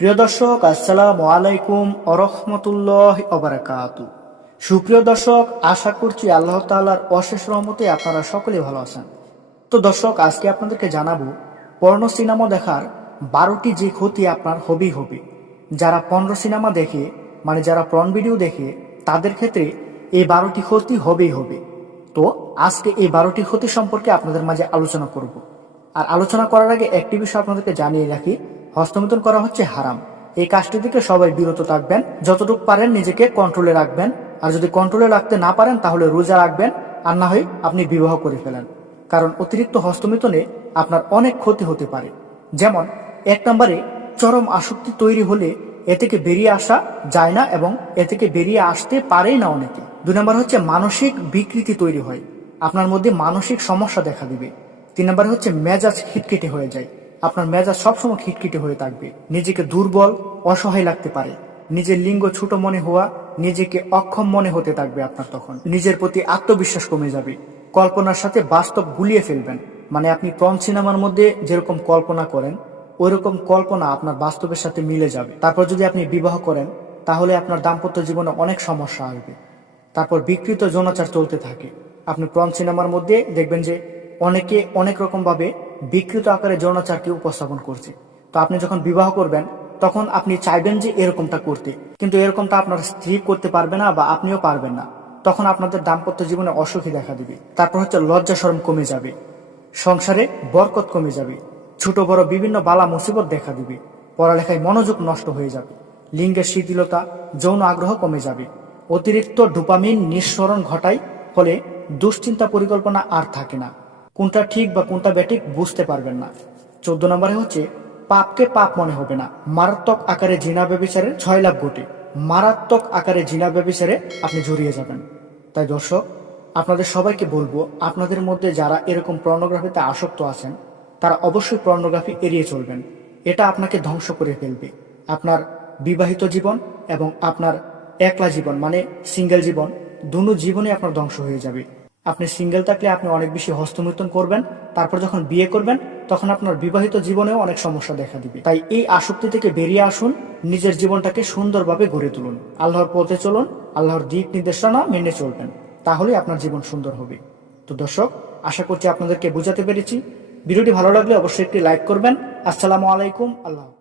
প্রিয় দর্শক, আসসালামু আলাইকুম অরহমতুল্লাহ অবরাকাতু সুপ্রিয় দর্শক, আশা করছি আল্লাহ তাআলার অশেষ রহমতে আপনারা সকলে ভালো আছেন। তো দর্শক, আজকে আপনাদেরকে জানাব, পর্ণ সিনেমা দেখার বারোটি যে ক্ষতি আপনার হবেই হবে। যারা পর্ণ সিনেমা দেখে মানে যারা প্রন ভিডিও দেখে, তাদের ক্ষেত্রে এই বারোটি ক্ষতি হবেই হবে। তো আজকে এই বারোটি ক্ষতি সম্পর্কে আপনাদের মাঝে আলোচনা করব। আর আলোচনা করার আগে একটি বিষয় আপনাদেরকে জানিয়ে রাখি হস্তমিথন করা হচ্ছে হারাম। এই কাজটি থেকে সবাই বিরত থাকবেন, যতটুকু পারেন নিজেকে কন্ট্রোলে রাখবেন। আর যদি কন্ট্রোলে রাখতে না পারেন, তাহলে রোজা রাখবেন আর না হয় আপনি বিবাহ করে ফেলেন। কারণ অতিরিক্ত হস্তমিথনে আপনার অনেক ক্ষতি হতে পারে। যেমন, এক নম্বরে চরম আসক্তি তৈরি হলে এ থেকে বেরিয়ে আসা যায় না এবং এ থেকে বেরিয়ে আসতে পারেই না অনেকে। দুই নম্বর হচ্ছে মানসিক বিকৃতি তৈরি হয়। আপনার মধ্যে মানসিক সমস্যা দেখা দিবে। তিন নম্বরে হচ্ছে মেজাজ খিটখিটে হয়ে যায়। আপনার মেজাজ সবসময় খিটখিটে হয়ে থাকবে। নিজেকে দুর্বল, অসহায় লাগতে পারে। নিজের লিঙ্গ ছোট মনে হওয়া, নিজেকে অক্ষম মনে হতে থাকবে আপনার তখন। নিজের প্রতি আত্মবিশ্বাস কমে যাবে। কল্পনার সাথে বাস্তব গুলিয়ে ফেলবেন। মানে আপনি প্রন সিনেমার মধ্যে যেরকম কল্পনা করেন ওইরকম কল্পনা আপনার বাস্তবের সাথে মিলে যাবে। তারপর যদি আপনি বিবাহ করেন, তাহলে আপনার দাম্পত্য জীবনে অনেক সমস্যা আসবে। তারপর বিকৃত যৌনাচার চলতে থাকে। আপনি প্রন সিনেমার মধ্যে দেখবেন যে অনেকে অনেক রকম ভাবে বিকৃত আকারে যৌনাচারকে উপস্থাপন করছে। তো আপনি যখন বিবাহ করবেন, তখন আপনি চাইবেন যে এরকমটা করতে। কিন্তু এরকমটা আপনার স্ত্রী করতে পারবে না বা আপনিও পারবেন না। তখন আপনাদের দাম্পত্য জীবনে অসুখী দেখা দিবে। তারপর হচ্ছে লজ্জা শরম কমে যাবে। সংসারে বরকত কমে যাবে। ছোট বড় বিভিন্ন বালা মুসিবত দেখা দিবে। পড়ালেখায় মনোযোগ নষ্ট হয়ে যাবে। লিঙ্গের শিথিলতা, যৌন আগ্রহ কমে যাবে। অতিরিক্ত ডোপামিন নিঃসরণ ঘটায় ফলে দুশ্চিন্তা পরিকল্পনা আর থাকে না। কোনটা ঠিক বা কোনটা ব্যাটিক বুঝতে পারবেন না। চোদ্দ নম্বরে হচ্ছে, পাপকে পাপ মনে হবে না। মারাত্মক আকারে জিনা ব্যবিচারের ছয় লাভ ঘটে মারাত্মক আকারে জিনা ব্যবিচারে আপনি জড়িয়ে যাবেন। তাই দর্শক, আপনাদের সবাইকে বলব, আপনাদের মধ্যে যারা এরকম পর্নোগ্রাফিতে আসক্ত আছেন, তারা অবশ্যই পর্নোগ্রাফি এড়িয়ে চলবেন। এটা আপনাকে ধ্বংস করে ফেলবে। আপনার বিবাহিত জীবন এবং আপনার একলা জীবন মানে সিঙ্গেল জীবন, দুনো জীবনে আপনার ধ্বংস হয়ে যাবে। আপনি সিঙ্গেল থাকলে আপনি অনেক বেশি হস্তমৈথুন করবেন, তারপর যখন বিয়ে করবেন, তখন আপনার বিবাহিত জীবনেও অনেক সমস্যা দেখা দিবে। তাই এই আসক্তি থেকে বেরিয়ে আসুন, নিজের জীবনটাকে সুন্দরভাবে গড়ে তুলুন। আল্লাহর পথে চলুন, আল্লাহর দিক নির্দেশনা মেনে চলবেন তাহলে আপনার জীবন সুন্দর হবে। তো দর্শক, আশা করছি আপনাদেরকে বোঝাতে পেরেছি। ভিডিওটি ভালো লাগলে অবশ্যই একটি লাইক করবেন। আসসালামু আলাইকুম, আল্লাহ।